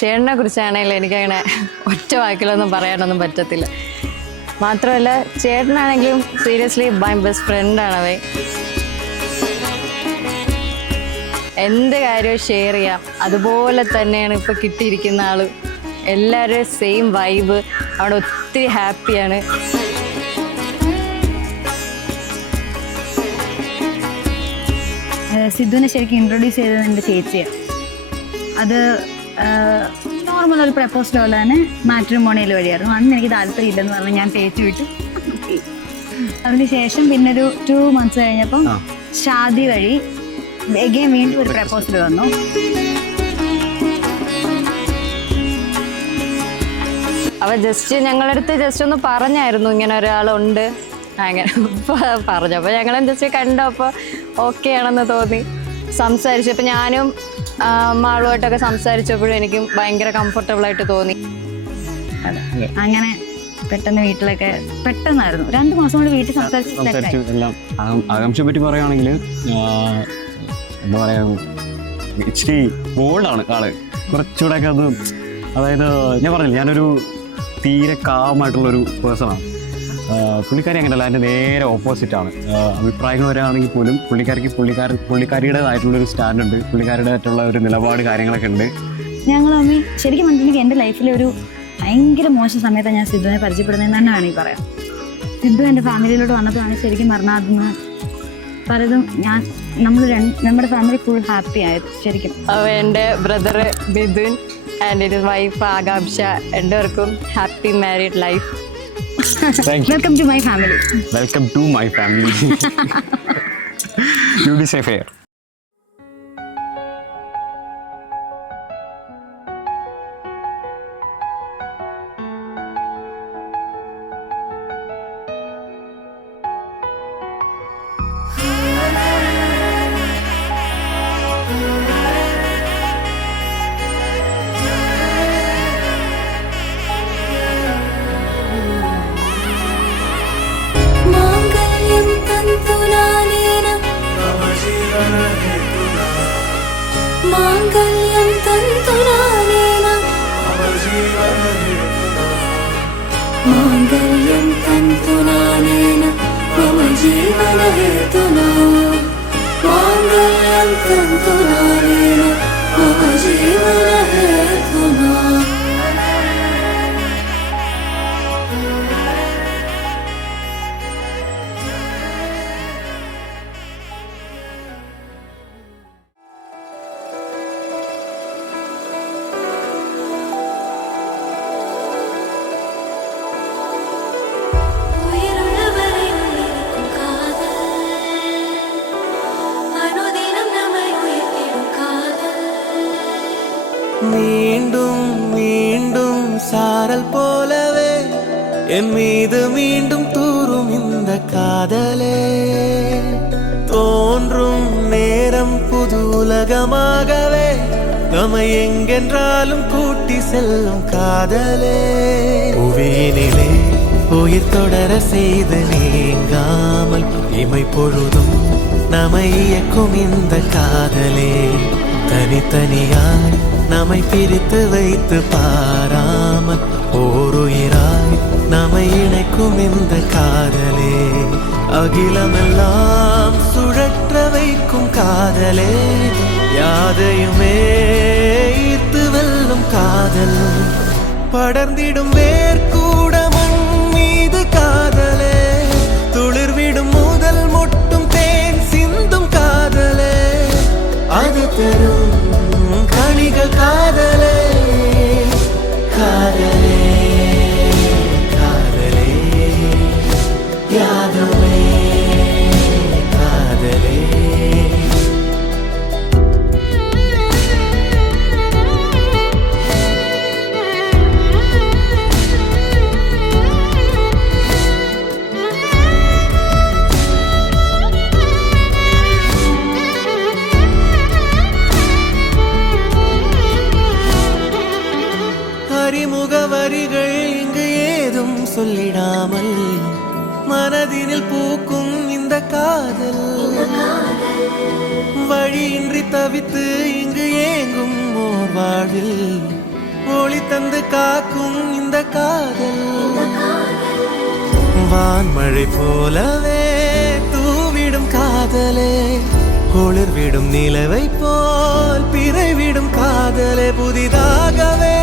ചേട്ടനെ കുറിച്ചാണെങ്കിൽ എനിക്കങ്ങനെ ഒറ്റ വാക്കിലൊന്നും പറയാനൊന്നും പറ്റത്തില്ല. മാത്രമല്ല ചേട്ടനാണെങ്കിലും സീരിയസ്ലി മൈ ബെസ്റ്റ് ഫ്രണ്ടാണ് അവൻ. എന്ത് കാര്യവും ഷെയർ ചെയ്യാം, അതുപോലെ തന്നെയാണ് ഇപ്പോൾ കിട്ടിയിരിക്കുന്ന ആൾ. എല്ലാവരും സെയിം വൈബ്, അവിടെ ഒത്തിരി ഹാപ്പിയാണ്. സിദ്ധുവിനെ ശരിക്കും ഇൻട്രൊഡ്യൂസ് ചെയ്തത് എൻ്റെ ചേച്ചിയാണ്. അത് നോർമൽ ഒരു പ്രപ്പോസൽ പോലെ തന്നെ മാട്രിമോണിയൽ വഴിയായിരുന്നു. അന്ന് എനിക്ക് താല്പര്യം ഇല്ലെന്ന് പറഞ്ഞ് ഞാൻ തേച്ച് വിട്ടു. അതിനുശേഷം പിന്നെ ഒരു 2 months കഴിഞ്ഞപ്പം ഷാദി വഴി എഗെയിൻ വീണ്ടും ഒരു പ്രപ്പോസൽ വന്നു. അവ ഞങ്ങളുടെ അടുത്ത് ജസ്റ്റ് ഒന്ന് പറഞ്ഞായിരുന്നു ഇങ്ങനെ ഒരാളുണ്ട്, അങ്ങനെ പറഞ്ഞു. അപ്പോൾ ഞങ്ങളും ജസ്റ്റ് കണ്ടപ്പോൾ ഓക്കെ ആണെന്ന് തോന്നി, സംസാരിച്ചു. അപ്പോൾ ഞാനും മാളുമായിട്ടൊക്കെ സംസാരിച്ചപ്പോഴും എനിക്കും ഭയങ്കര കംഫർട്ടബിളായിട്ട് തോന്നി. അങ്ങനെ പെട്ടെന്ന് വീട്ടിലൊക്കെ പെട്ടെന്നായിരുന്നു 2 മാസം കൊണ്ട് വീട്ടിൽ സംസാരിച്ചു. എല്ലാം ആകാംക്ഷയെ പറ്റി പറയുകയാണെങ്കിൽ എന്താ പറയാ, ഇച്ചിരി ബോൾഡാണ് ആള്, കുറച്ചുകൂടെയൊക്കെ അത്. അതായത് ഞാൻ പറഞ്ഞില്ല, ഞാനൊരു തീരെ കാമായിട്ടുള്ളൊരു പേഴ്സണാണ്. പുള്ളിക്കാരി അങ്ങനെയല്ല, അതിൻ്റെ നേരെ ഓപ്പോസിറ്റാണ്. അഭിപ്രായങ്ങൾ വരികയാണെങ്കിൽ പോലും പുള്ളിക്കാരിയുടേതായിട്ടുള്ളൊരു സ്റ്റാൻഡുണ്ട്, പുള്ളിക്കാരുടേതായിട്ടുള്ള ഒരു നിലപാട് കാര്യങ്ങളൊക്കെ ഉണ്ട്. ഞങ്ങൾ അമ്മി ശരിക്കും പറഞ്ഞിട്ടുണ്ടെങ്കിൽ എൻ്റെ ലൈഫിലെ ഒരു ഭയങ്കര മോശം സമയത്താണ് ഞാൻ സിദ്ധുവിനെ പരിചയപ്പെടുന്നതെന്ന് തന്നെ വേണമെങ്കിൽ പറയാം. സിദ്ധു എൻ്റെ ഫാമിലിയിലോട്ട് വന്നപ്പോഴാണ് ശരിക്കും പറഞ്ഞാൽ അതിന് പലതും നമ്മുടെ ഫാമിലി ഫുൾ ഹാപ്പി ആയത് ശരിക്കും. എൻ്റെ ബ്രദർ ബിദുൻ ആൻഡ് എൻ്റെ വൈഫ് ആകാംക്ഷ, രണ്ടുപേർക്കും happy married life. Welcome to my family. Welcome to my family. You be safe here. मांगल्यं तन्तुनानेन मांगल्यं तन्तुनानेन मम जीवनहेतुना मांगल्यं तन्तुनानेन मम जीवनहेतुना. மீண்டும் மீண்டும் சாரல் போலவே என் மீது மீண்டும் தூரும் இந்த காதலே, தோன்றும் நேரம் புது உலகமாகவே நம்மை எங்கென்றாலும் கூட்டி செல்லும் காதலே. புவியினிலே உயிர் தொடர செய்து நீங்காமல் இமை பொழுதும் நம்மை இயக்கும் இந்த காதலே, தனித்தனியாய் நம்மை பிரித்து வைத்து பாராமல் ஓருயிராய் நம்மை இணைக்கும் இந்த காதலே, அகிலமெல்லாம் சுழற்ற வைக்கும் காதலே, யாதையுமே ஈர்த்து வெல்லும் காதல், படர்ந்திடும் வேர்க்கூட மண் மீது காதலே, துளிர்விடும் முதல் மொட்டும் தேன் சிந்தும் காதலே, அது தரும் கனிகள் காதலே, காதலே காதலே யாதுமே காதலே. அறிமுகவரிகள் இங்கு ஏதும் சொல்லிடாமல் மனதினில் பூக்கும் இந்த காதல், வழியின்றி தவித்து இங்கு ஏங்கும் ஓர் வாழ்வில் ஒளி தந்து காக்கும் இந்த காதல் வான்மழை போலவே தூவிடும் காதலே ஒளிர்விடும் நிலவை போல் பிறைவிடும் காதலே புதிதாகவே